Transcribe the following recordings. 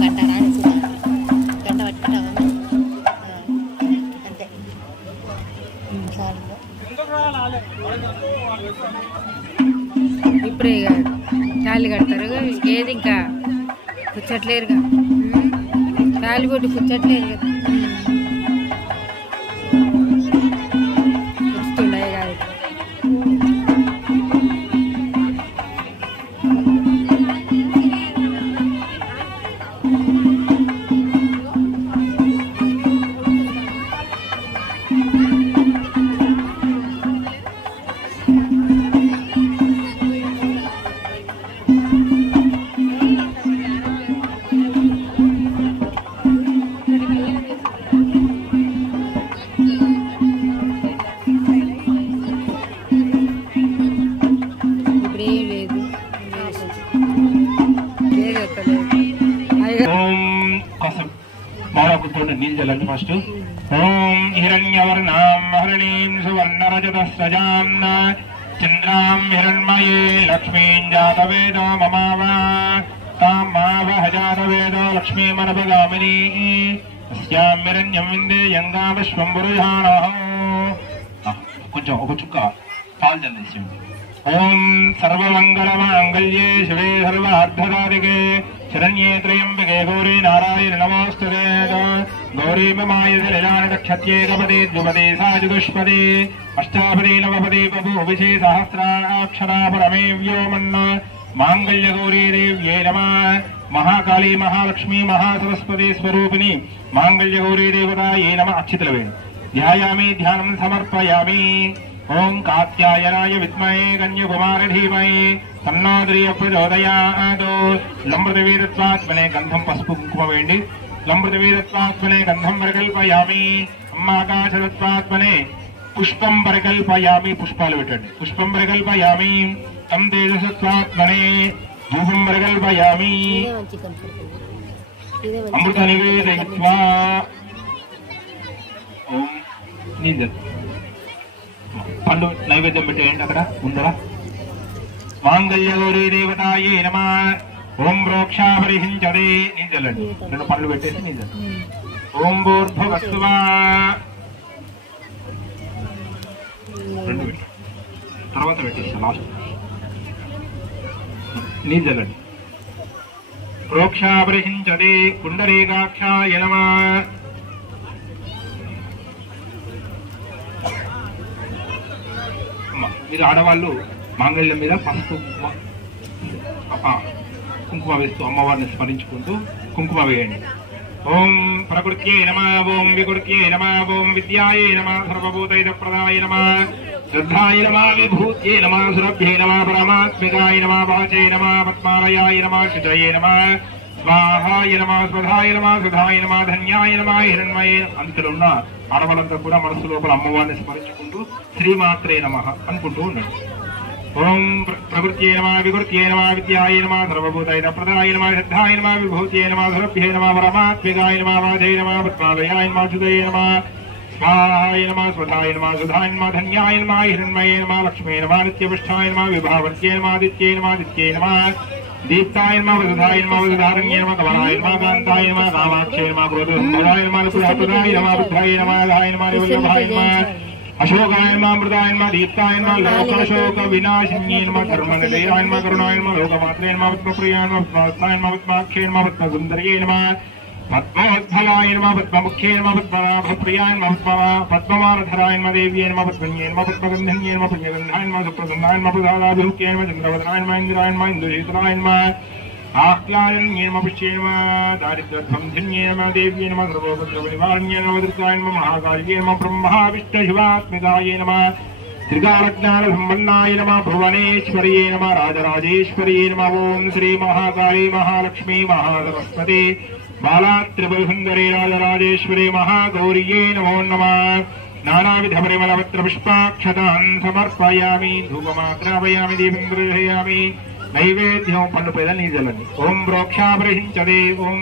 గంట రాని గంట పట్టుకుంటామా అంతే చాలు. ఇప్పుడే తాళి కడతారు, ఏది ఇంకా పుచ్చట్లేరుగా, తాళి కొట్టి పుచ్చట్లేరు కదా, పుచ్చుతుండే కాదు. నీళ్ళు చల్లండి ఫస్ట్. ఓం హిరణ్యవర్ణాం హరిణీం సువర్ణరజతస్రజాం చంద్రాం హిరణ్మయీ లక్ష్మీం జాతవేదో మమావ తాం మావహ జాతవేదో లక్ష్మీమనభగామినీ అస్యాం హిరణ్యం విందేయంగా విశ్వం పురుషాణః. కొంచెం ఒక చుక్క పాలు చల్లేసేయండి. ఓం సర్వమంగళమాంగళ్యే శివే సర్వార్థదాదికే శరణ్యే త్రయంబకే గౌరీ నారాయణ నమోస్తుతే. గౌరీ మమాయజలిలానక్షత్యేకపదే ద్విపదే సాజుదుష్పదే అష్టాపదే నవపదే బభూవిషే సహస్రాక్షరా పరమే వ్యోమన్న మాంగళ్య గౌరీ దేవ్యే నమః. మహాకాళీ మహాలక్ష్మీ మహాసరస్వతి స్వరూపిణి మాంగళ్య గౌరీ దేవతాయే నమః. అక్షితలు వేయండి. ధ్యాయామి ధ్యానం సమర్పయామి. ఓం కాత్యాయనాయ విద్మహే కన్యకుమార ధీమహి తన్నోదరీయ ప్రచోదయాత్. లంబృతవేదత్వాత్మనే గంధం పసుపు కుంకుమ వేయండి. లంబృతవేదత్వాత్మనే గంధం పరికల్పయామి. అమ్మాకాశతత్వాత్మనే పుష్పం పరికల్పయామి. పుష్పాలు పెట్టండి. పుష్పం పరికల్పయామి. తం తేజసత్వాత్మనే ధూపం పరికల్పయామి. అమృత నివేదయిత్వా ఓం నింద పండు నైవేద్యం పెట్టేయండి అక్కడ ముందర. మాంగళ్య గౌరీ దేవతాయే నమః. ఓం ప్రోక్షాపరిహించదే. నీళ్ళండి, రెండు పండ్లు పెట్టేసి నీళ్ళు. ఓం భూర్భువస్సువా. రెండు పెట్టి తర్వాత పెట్టేస్తా లాస్ట్. నీళ్ళండి. ప్రోక్షాపరిహించదే పుండరీకాక్షాయ నమః. మీరు ఆడవాళ్ళు మాంగళ్యం మీద పసుపు కుంకుమ వేస్తూ అమ్మవారిని స్మరించుకుంటూ కుంకుమ వేయండి. ఓం ప్రకృత్యే నమః. ఓం వికృత్యే నమః. ఓం విద్యాయే నమః. సర్వభూతైదప్రదాయ నమః. శ్రద్ధాయ నమః. విభూత్యే నమః. సురభ్యే నమః. పరమాత్మికాయ నమః. వాచే నమః. పద్మాలయాయ నమః. శుచయే నమః. స్వాహాయ నమః. స్వధాయ నమః. సుధాయ నమః. ధన్యాయ నమః. హిరణ్మయే. అందులో ఉన్న ఆడవాళ్ళంతా కూడా మనసు లోపల అమ్మవారిని స్మరించుకుంటూ శ్రీమాత్రే నమః అనుకుంటూ ఉండండి. ఓం ప్రకృత్యే నమః. వికృత్యే నమః. విద్యాయ నమః. సర్వభూతైదప్రదాయ నమః. శ్రద్ధాయ నమః. విభూత్యే నమః. సురభ్యే నమః. పరమాత్మికాయ నమః. వాచే నమః. పద్మాలయాయ నమః. శుచయే నమః. స్వాహాయ నమః. స్వధాయ నమః. సుధాయ నమః. ధన్యాయ నమః. హిరణ్మయే నమః. లక్ష్మీ నమః. నిత్యపుష్టాయ నమః. విభావర్త్యే నమః. ఆదిత్యే నమః. ఆదిత్యే నమః. దీప్తాయ నమః. వసుధాయ నమః. వసుధారణ్యే నమః. కమలాయ నమః. కాంతాయ నమః. కామాక్షే నమః. క్రోధోద్భవాయ నమః. కులాపదాయ నమః. బుద్ధాయ నమః. దాయ నమః. వల్లభాయ నమః. అశోకాయ నమః. అమృతాయ నమః. దీప్తాయ నమః. లోకాశోక వినాశిన్యే నమః. కర్మనిలయాయ నమః. కరుణాయ నమః. లోకమాత్రే నమః. పద్మప్రియాయ నమః. పద్మాస్తాయ నమః. పద్మాక్షే నమః. పద్మసుందర్యే నమః. పద్మోద్భవాయ నమః. పద్మముఖ్యే నమః. పద్మనాభప్రియాయ నమః. పద్మమానధరాయ నమః. దేవ్యే నమః. పద్మన్యే నమః. పద్మగంధన్యే నమః. పుణ్యగంధాయ నమః. సుప్రసన్నాయ నమః. ప్రసాదాభిముఖ్యే నమః. చంద్రవదనాయ నమః. ఇంద్రాయ నమః. ఇంద్రశీతలాయ నమః. ఆహ్లాదన్యే నమః. పుష్యే నమః. దారిద్ర్యధ్వంసన్యే నమః. దేవ్యే నమః. సర్వోపద్రవనివారణ్యే నమః. దుర్గాయ నమః. మహాకాళియే నమః. బ్రహ్మవిష్ణుశివాత్మికాయ నమః. త్రికాలజ్ఞాన సంపన్నాయ నమః. భువనేశ్వర్యే నమః. రాజరాజేశ్వర్యే నమః. ఓం శ్రీ మహాకాళీ మహాలక్ష్మీ మహాసరస్వతి బాలాత్రిపురసుందరీ రాజరాజేశ్వరీ మహాగౌర్యే నమో నమః. నానావిధ పరిమళపత్ర పుష్పాక్షతాన్ సమర్పయామి. ధూపమాగ్రాపయామి. దీపం గృహయామి. నైవేద్యం పండు పేద నీజలండి. ఓం ప్రోక్షాపరిహించదే. ఓం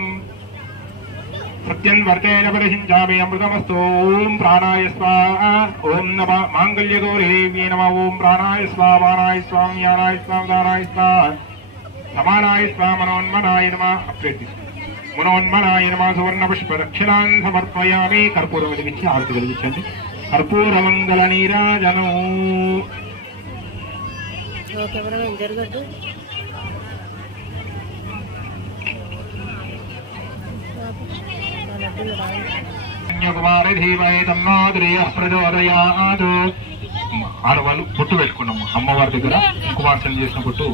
ప్రత్యన్వర్తేన పరిహించామి. అమృతమస్తు. ఓం ప్రాణాయ స్వాహా. ఓం నమ మాంగళ్య గౌరీ దేవ్యే నమః. ఓం ప్రాణాయ స్వాహా. వానాయ స్వాహ. యానాయ స్వాహ. దానాయ స్వాహ. సమానాయ స్వాహ. మనోన్మనాయ నమః. అప్డేట్ మునోన్మనాయ నమః సువర్ణ పుష్ప దక్షిణాన్ సమర్పయామి. కర్పూరం వెలిగించి హారతి వెలిగించండి. కర్పూర మంగళ నీరాజనం. జరగద్దు. కుమారి ధీమహి తన్నో ధ్రువః ప్రచోదయాత్. ఆడవాళ్ళు బొట్టు పెట్టుకున్నాము అమ్మవారి దగ్గర కుమార్తెలు చేసిన బొట్టు.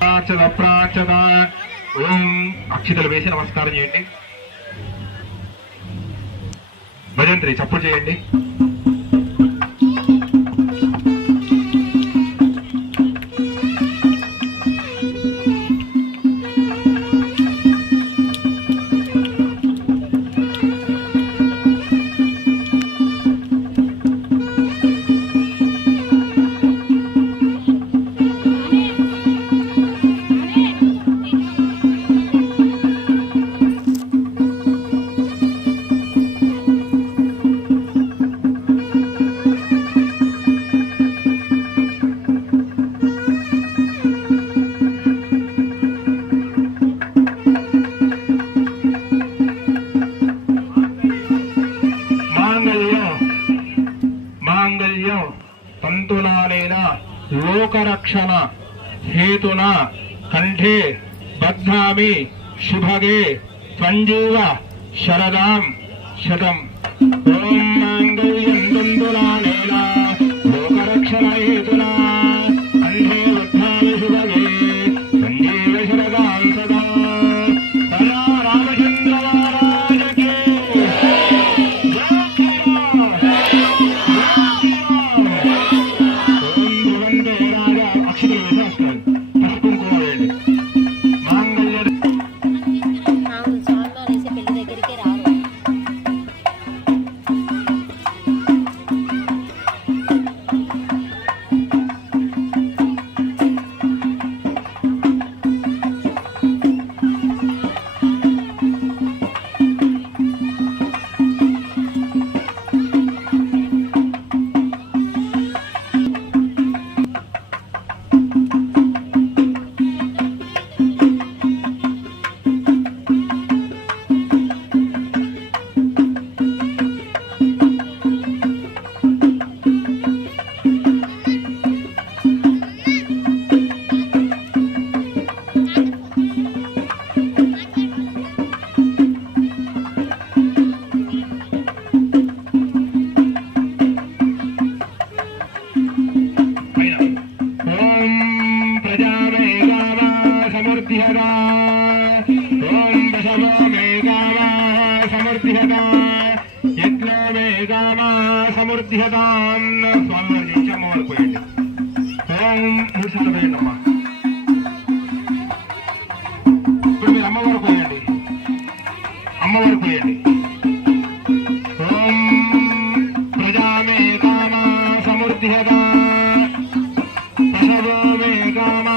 ప్రాచద ఓం అక్షితలు వేసి నమస్కారం చేయండి. భజంత్రి చప్పుడు చేయండి. తంతులానేన లోకరక్షణ హేతున కంఠే బధ్నామి శుభగే సంజీవ శరదాం శతం. ఓం మాంగళ్యం తంతులానేన లోకరక్షణ హేతున కంఠే బధ్నామి శుభగే సంజీవ శరదాం సదా. సదా రామచంద్ర మహారాజకి సమృద్ధిహతాం. స్వామివారి నుంచి అమ్మవారు పోయండి. ఓం 3 సార్లు పోయండి అమ్మా. ఇప్పుడు మీరు అమ్మవారు పోయండి. అమ్మవారు పోయండి. ఓం ప్రజామే కామ సమృద్ధిహతా పశవో మే కామ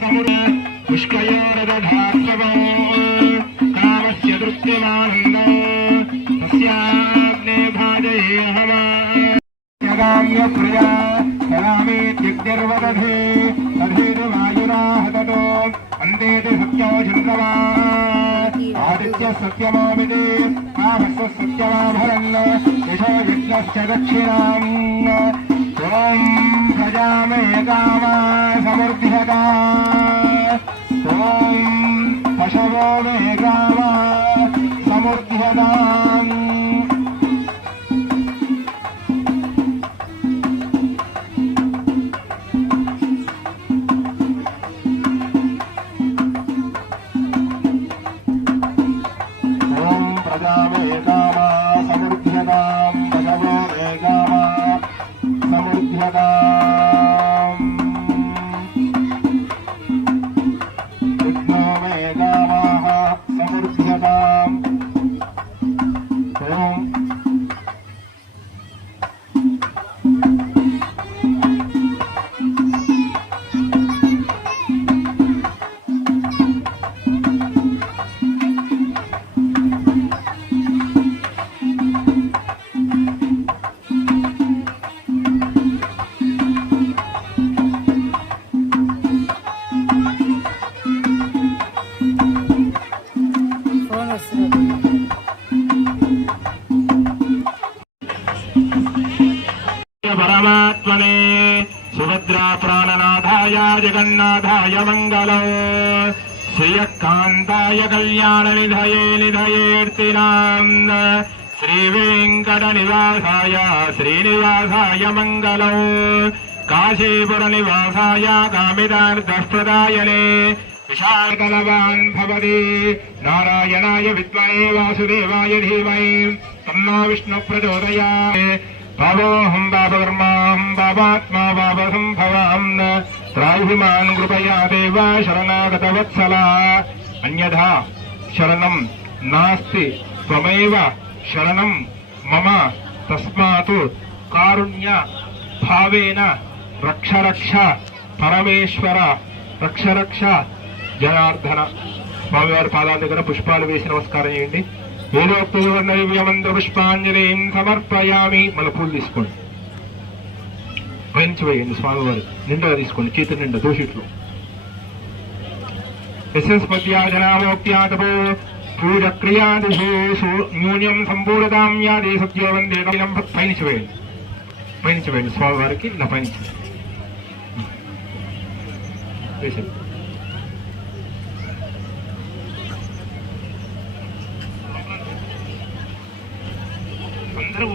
సమృద్ధ పుష్కయోరదధాత్సవో కామస్య తృప్తిమానందో తస్యాగ్నే భాజయేహమామ్యప్రియా కలామేత్యుగ్నిర్వదధే తథేతు వాయునా హతతో అందేతి సత్యో చంద్రమా ఆదిత్య సత్యమామితి కామస్య సత్యమాభరన్ యశో యజ్ఞశ్చ దక్షిణాం. ఓం ప్రజామే కామా సమృద్ధ్యతా. ఓం పశవో మే కామా సమృద్ధ్యతాం. ఓం ప్రజామే కామా సమృద్ధ్యతాం. పశవో మే కామా సమృద్ధ్యతాం. విఘ్నో మే కామాః సమృద్ధ్యతాం. జగన్నాథాయ మంగళం శ్రీయకాంతాయ కళ్యాణ నిధయే నిధయేర్తినాం శ్రీ వెంకట నివాసాయ శ్రీనివాసాయ మంగళం కాశీపుర నివాసాయ కామితార్థప్రదాయనే విశాలతలవాన్ భవతి నారాయణాయ విద్మహే వాసుదేవాయ ధీమహి తన్నో విష్ణు ప్రచోదయాత్ భావోహం భావకర్మాహం భావాత్మా భావసంభవాం త్రాహి మాన్ కృపయా దేవ శరణాగత వత్సల అన్యథా శరణం నాస్తి త్వమేవ శరణం మమ తస్మాత్ కారుణ్య భావేన రక్ష రక్ష పరమేశ్వర రక్ష రక్ష జనార్దన. స్వామివారి పాదాల దగ్గర పుష్పాలు వేసి నమస్కారం చేయండి. వేదోక్తమంత్ర పుష్పాంజలిం సమర్పయామి. మళ్ళీ పూలు తీసుకోండి, పైనుంచి వేయండి. స్వామివారి నిండుగా తీసుకోండి, చేతి నిండా దోషిట్లు. యశస్పత్యాజనామోక్త్యాతపో పూజ క్రియాదిషు న్యూన్యం సంపూర్ణతాం యాదే సత్యో వందే. పైనుంచి వేయండి, పైనుంచి వేయండి. స్వామివారికి ఇలా పైనుంచి వేసండి. అందరూ